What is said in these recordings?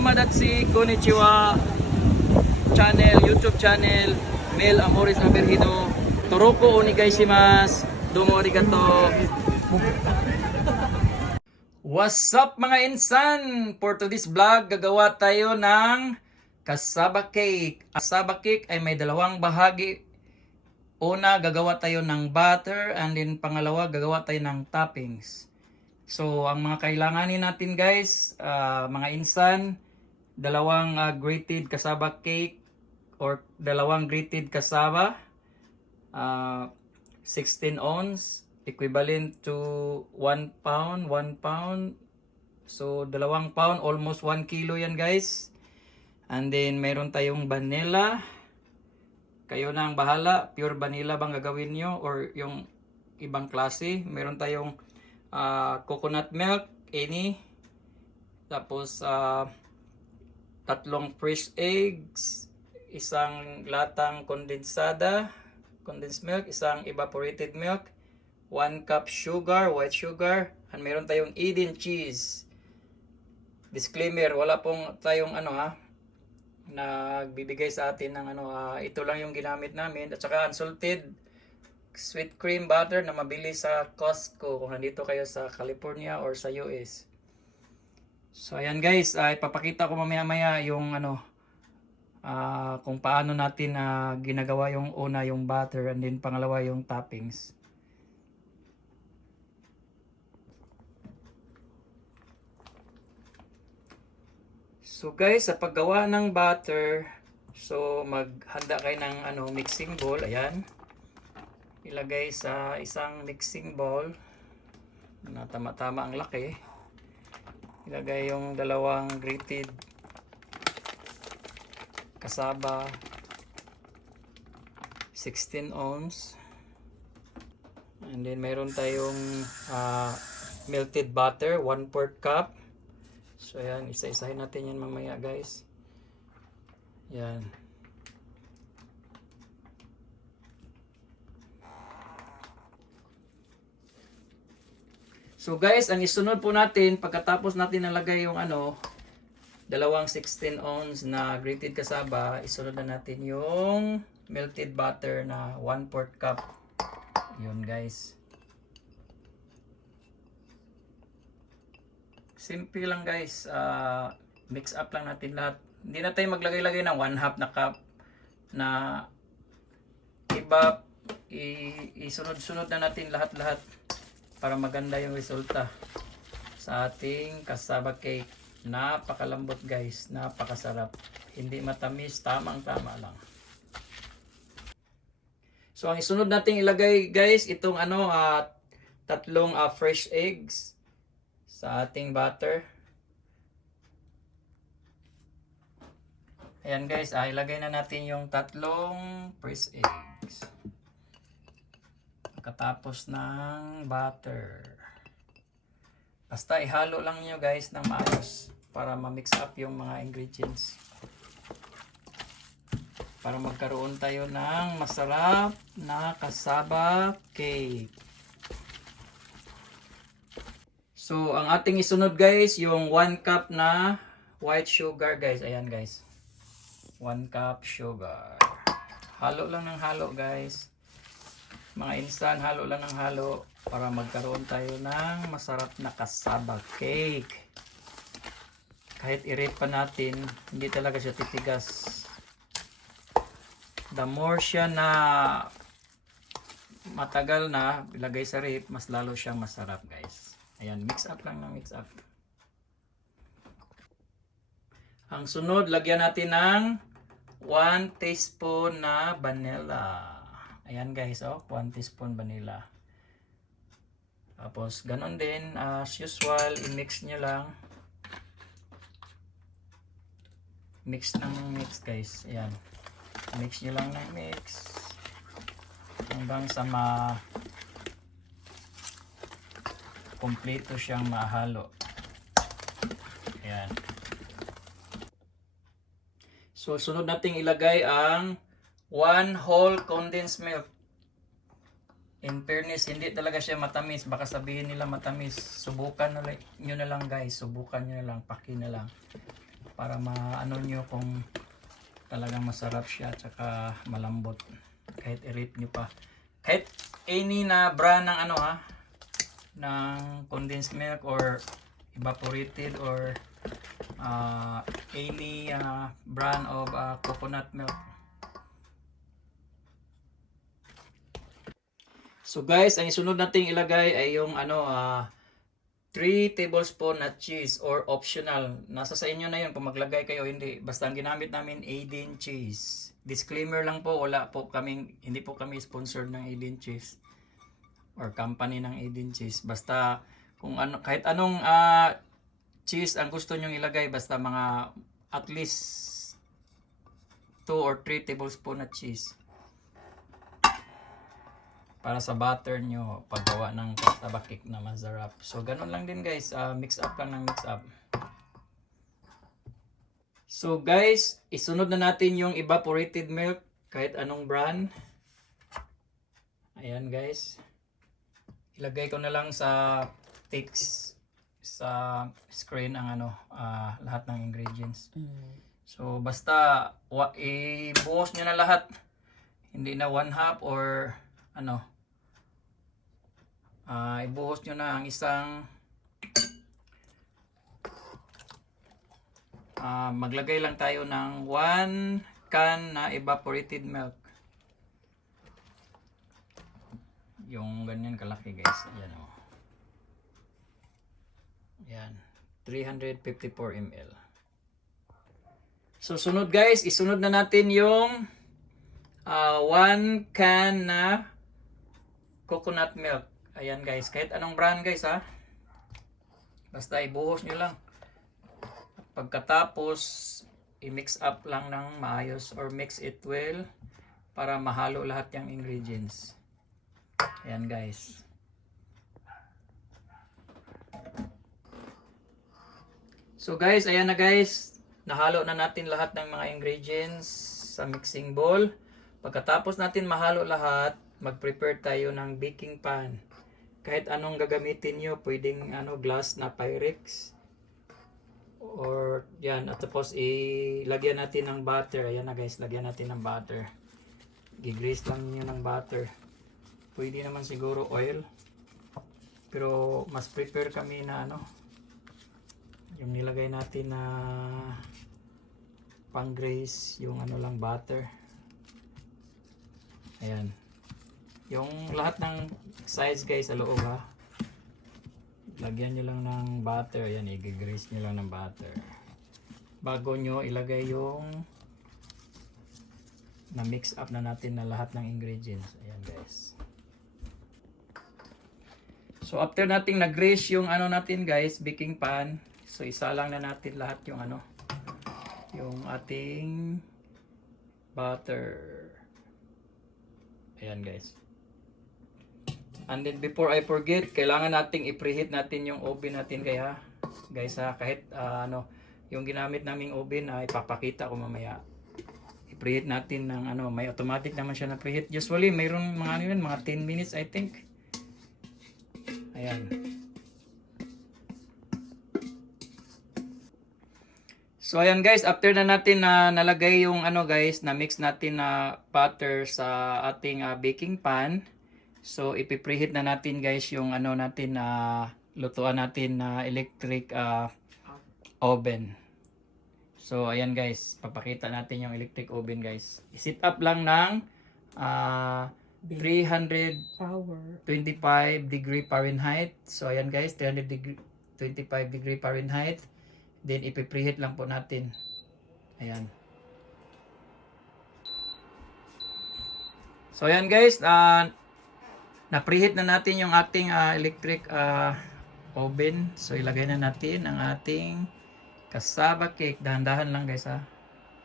Tomodachi Konnichiwa channel, YouTube channel, Mel Amores Aberhido. Toroko onegaishimasu. Domo arigato. What's up mga insan? For today's vlog, gagawa tayo ng cassava cake. Cassava cake ay may dalawang bahagi. Una, gagawa tayo ng butter, and then pangalawa, gagawa tayo ng toppings. So, ang mga kailanganin natin guys, mga insan, dalawang grated cassava cake or dalawang grated cassava, 16 ounce, equivalent to 1 pound, 1 pound. So, 2 pound, almost 1 kilo yan guys. And then, meron tayong vanilla. Kayo na ang bahala, pure vanilla bang gagawin nyo or yung ibang klase. Meron tayong coconut milk, any. Tapos, 3 fresh eggs, isang latang condensed milk, isang evaporated milk, 1 cup sugar, white sugar, and meron tayong Eden cheese. Disclaimer, wala pong tayong nagbibigay sa atin ng ito lang yung ginamit namin, at saka unsalted sweet cream butter na mabili sa Costco kung nandito kayo sa California or sa US. So ayan guys, ipapakita ko mamaya-maya yung kung paano natin ginagawa yung una yung butter and then pangalawa yung toppings. So guys, sa paggawa ng butter, so maghanda kayo ng mixing bowl. Ayan. Ilagay sa isang mixing bowl na tama-tama ang laki. Ilagay yung dalawang grated cassava, 16 ounce. And then meron tayong melted butter, 1/4 cup. So ayan, isa-isahin natin yan mamaya guys. Yan. So guys, ang isunod po natin, pagkatapos natin nalagay yung dalawang 16 ounce na grated cassava, isunod na natin yung melted butter na 1/4 cup. Yun guys. Simple lang guys, mix up lang natin lahat. Hindi na tayo maglagay-lagay ng 1/2 na cup na iba, isunod-sunod na natin lahat-lahat para maganda yung resulta sa ating cassava cake. Napakalambot guys, napakasarap, hindi matamis, tamang-tama lang. So ang isunod nating ilagay guys, itong 3 fresh eggs sa ating butter. Ayan guys, ilagay na natin yung 3 fresh eggs. Pagkatapos ng butter. Basta ihalo lang nyo guys ng maayos para ma-mix up yung mga ingredients. Para magkaroon tayo ng masarap na cassava cake. So, ang ating isunod guys, yung 1 cup na white sugar guys. Ayan guys. 1 cup sugar. Halo lang ng halo guys. Mga insan, halo lang ng halo para magkaroon tayo ng masarap na cassava cake. Kahit i-rate pa natin, hindi talaga siya titigas. The more siya na matagal na ilagay sa rip, mas lalo siyang masarap guys. Ayan, mix up lang ng mix up. Ang sunod, lagyan natin ng 1 teaspoon na vanilla. Ayan guys, 1 teaspoon vanilla. Tapos, ganon din, as usual, i-mix nyo lang. Mix ng mix guys. Ayan. Mix nyo lang ng mix. Hanggang sa kompleto siyang mahalo. Ayan. So, sunod nating ilagay ang 1 whole condensed milk. In fairness, hindi talaga siya matamis. Baka sabihin nila matamis. Subukan nyo na lang guys. Subukan nyo na lang. Paki na lang. para maano nyo kung talagang masarap siya tsaka malambot. Kahit i-rate nyo pa. Kahit any na brand ng ano ha, ng condensed milk or evaporated or any brand of coconut milk. So guys, ang isunod nating ilagay ay yung 3 tablespoon na cheese or optional. Nasa sa inyo na yun kung maglagay kayo hindi. Basta ang ginamit namin Aiden cheese. Disclaimer lang po, hindi po kami sponsored ng Aiden cheese or company ng Aiden cheese. Basta kung ano, kahit anong cheese ang gusto nyong ilagay, basta mga at least 2 or 3 tablespoon na cheese. Para sa butter nyo paggawa ng cassava cake na masarap. So ganun lang din guys, mix up lang ng mix up. So guys, isunod na natin yung evaporated milk kahit anong brand. Ayan guys. Ilagay ko na lang sa text sa screen ang lahat ng ingredients. So basta ibuhos nyo na lahat. Hindi na 1/2 or ibuhos nyo na ang isang maglagay lang tayo ng 1 can na evaporated milk. Yung ganyan kalaki guys. Ayan o. Ayan. 354 ml. So sunod guys, isunod na natin yung 1 can na coconut milk. Ayan guys, kahit anong brand guys ha. Basta ibuhos nyo lang. Pagkatapos, i-mix up lang ng maayos or mix it well para mahalo lahat yung ingredients. Ayan guys. So guys, ayan na guys. Nahalo na natin lahat ng mga ingredients sa mixing bowl. Pagkatapos natin mahalo lahat, mag-prepare tayo ng baking pan. Kahit anong gagamitin nyo, pwedeng glass na Pyrex. Or yan, at tapos ilagyan natin ng butter. Ayan na guys, lagyan natin ng butter. Gigrease lang nyo ng butter. Pwede naman siguro oil. Pero mas prepare kami na yung nilagay natin na pang grace, yung lang butter. Ayan. Yung lahat ng sides guys sa loob ha. Lagyan nyo lang ng butter. Ayan, i-grease nyo lang ng butter. Bago nyo ilagay yung na mix up na natin na lahat ng ingredients. Ayan guys. So after nating nag-grease yung natin guys, baking pan. So isa lang na natin lahat yung yung ating butter. Ayan guys. And then before I forget, kailangan nating i-preheat natin yung oven natin kaya guys ha, kahit yung ginamit naming oven ay ipapakita ko mamaya. I-preheat natin ng may automatic naman siya na preheat. Usually mayroon mga 10 minutes I think. Ayan. So ayan guys, after na natin na nalagay yung guys, na mix natin na butter sa ating baking pan. So ipi-preheat na natin guys yung natin na lutuan natin na electric oven. So ayan guys, papakita natin yung electric oven guys. I-set up lang ng 325 degree Fahrenheit. So ayan guys, 325 degree Fahrenheit. Then ipi-preheat lang po natin. Ayan. So ayan guys, na-preheat na natin yung ating electric oven. So ilagay na natin ang ating cassava cake. Dahan-dahan lang guys ha.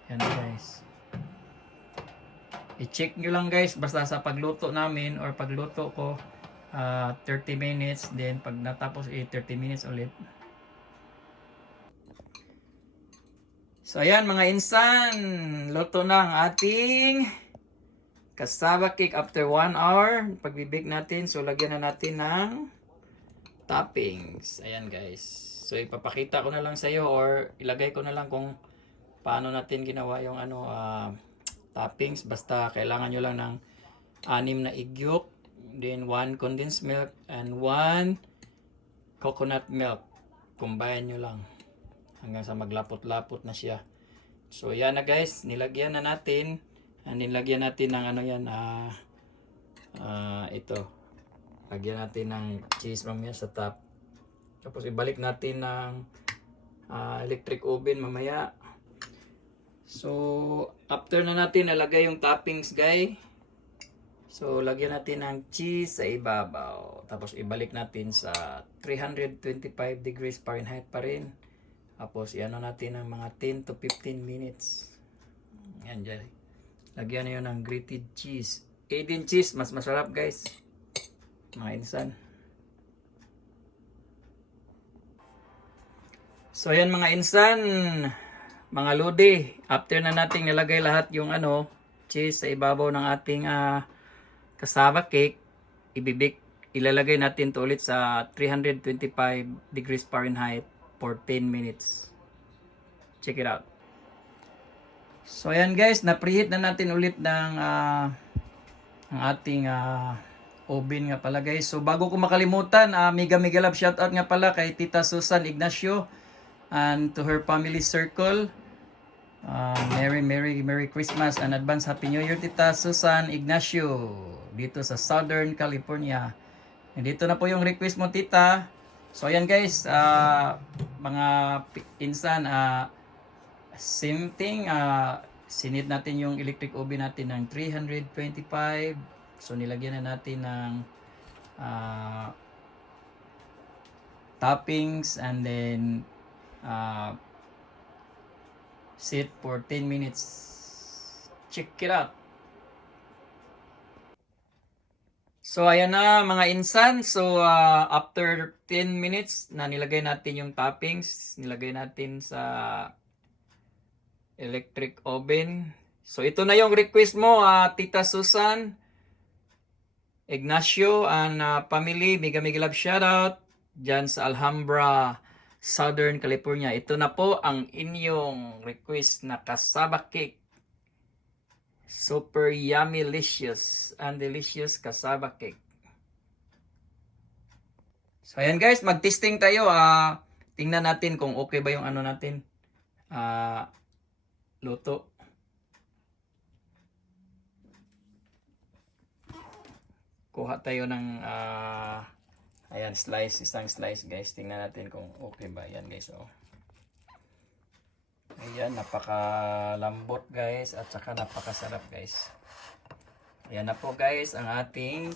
Ayan guys. I-check nyo lang guys. Basta sa pagluto namin or pagluto ko 30 minutes. Then pag natapos 30 minutes ulit. So ayan mga insan. Luto na ang ating cassava cake after 1 hour. Pag-bake natin. So lagyan na natin ng toppings. Ayan guys. So ipapakita ko na lang sa iyo or ilagay ko na lang kung paano natin ginawa yung toppings. Basta kailangan nyo lang ng 6 na egg yolk, then 1 condensed milk and 1 coconut milk. Combine nyo lang hanggang sa maglapot-lapot na siya. So yan na guys, nilagyan na natin. And nilagyan natin ng ito. Lagyan natin ng cheese mamaya sa top. Tapos ibalik natin ng electric oven mamaya. So after na natin nalagay yung toppings guys. So lagyan natin ng cheese sa ibabaw. Tapos ibalik natin sa 325 degrees Fahrenheit pa rin. Tapos iano natin ng mga 10 to 15 minutes. Yan dyan. Lagyan na yun ng grated cheese. 18 cheese, mas masarap guys. Mga insan. So yan mga insan, mga lodi. After na nating nilagay lahat yung cheese sa ibabaw ng ating cassava cake, ilalagay natin to ulit sa 325 degrees Fahrenheit for 10 minutes. Check it out. So ayan guys, na-preheat na natin ulit ng ang ating oven nga pala guys. So bago ko makalimutan, mega love shoutout nga pala kay Tita Susan Ignacio and to her family circle. Merry Christmas and advance Happy New Year Tita Susan Ignacio dito sa Southern California. And dito na po yung request mo tita. So ayan guys, mga insan, same thing, sinid natin yung electric oven natin ng 325. So nilagyan na natin ng toppings and then sit for 10 minutes. Check it out. So ayan na mga insan. So after 10 minutes na nilagay natin yung toppings, nilagay natin sa electric oven. So ito na yung request mo, Tita Susan Ignacio and family. Mega love shoutout dyan sa Alhambra, Southern California. Ito na po ang inyong request na cassava cake. Super yummy, delicious, and delicious cassava cake. So ayan guys, mag-testing tayo. Tingnan natin kung okay ba yung natin. Luto. Kuha tayo ng ayan, isang slice guys. Tingnan natin kung okay ba. Ayan guys, ayan, napakalambot guys at saka napakasarap guys. Ayan na po guys ang ating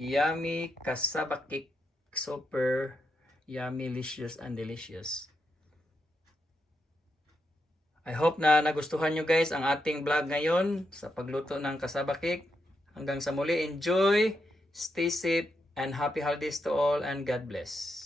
yummy cassava cake. Super yummy, delicious, and delicious. I hope na nagustuhan nyo guys ang ating vlog ngayon sa pagluto ng cassava cake. Hanggang sa muli, enjoy, stay safe, and happy holidays to all, and God bless.